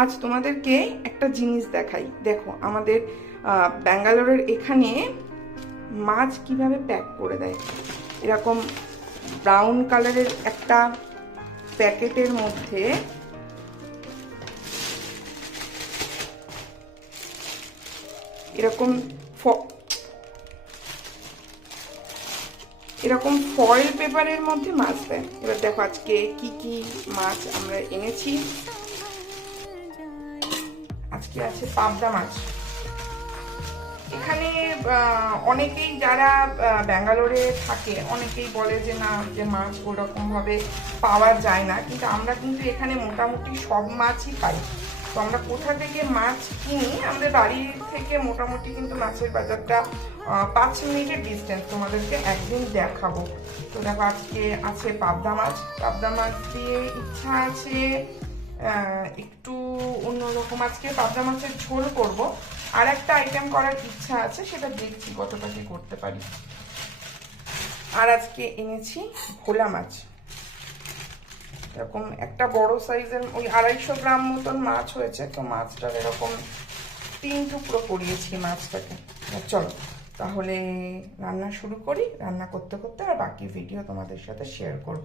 আজ তোমাদেরকে একটা জিনিস দেখাই। দেখো আমাদের ব্যাঙ্গালোরের এখানে মাছ কিভাবে প্যাক করে দেয়। এরকম ব্রাউন কালারের একটা প্যাকেটের মধ্যে এরকম ফয়েল পেপারের মধ্যে মাছ দেয়। এবার দেখো আজকে কি কি মাছ আমরা এনেছি। আজকে আছে পাবদা মাছ। এখানে অনেকেই যারা ব্যাঙ্গালোরে থাকে অনেকেই বলে যে না, যে মাছ ওরকম ভাবে পাওয়া যায় না, কিন্তু আমরা কিন্তু এখানে মোটামুটি সব মাছই পাই। তো আমরা কোথা থেকে মাছ কিনি, আমাদের বাড়ি থেকে মোটামুটি কিন্তু মাছের বাজারটা 5 মিনিটের ডিস্টেন্স। তোমাদেরকে একদিন দেখাবো। তো দেখো আজকে আছে পাবদা মাছ। পাবদা মাছ দিয়ে ইচ্ছা আছে একটু অন্যরকম আজকে পাবদা মাছের ঝোল করব। আর একটা আইটেম করার ইচ্ছা আছে, সেটা দেখছি কতটা কি করতে পারি। আর আজকে এনেছি ভোলা মাছ। এরকম একটা বড় সাইজের ওই 250 গ্রাম মতন মাছ হয়েছে। তো মাছটার এরকম 3 টুকরো করিয়েছি মাছটাকে। চলো তাহলে রান্না শুরু করি। রান্না করতে করতে আর বাকি ভিডিও তোমাদের সাথে শেয়ার করব।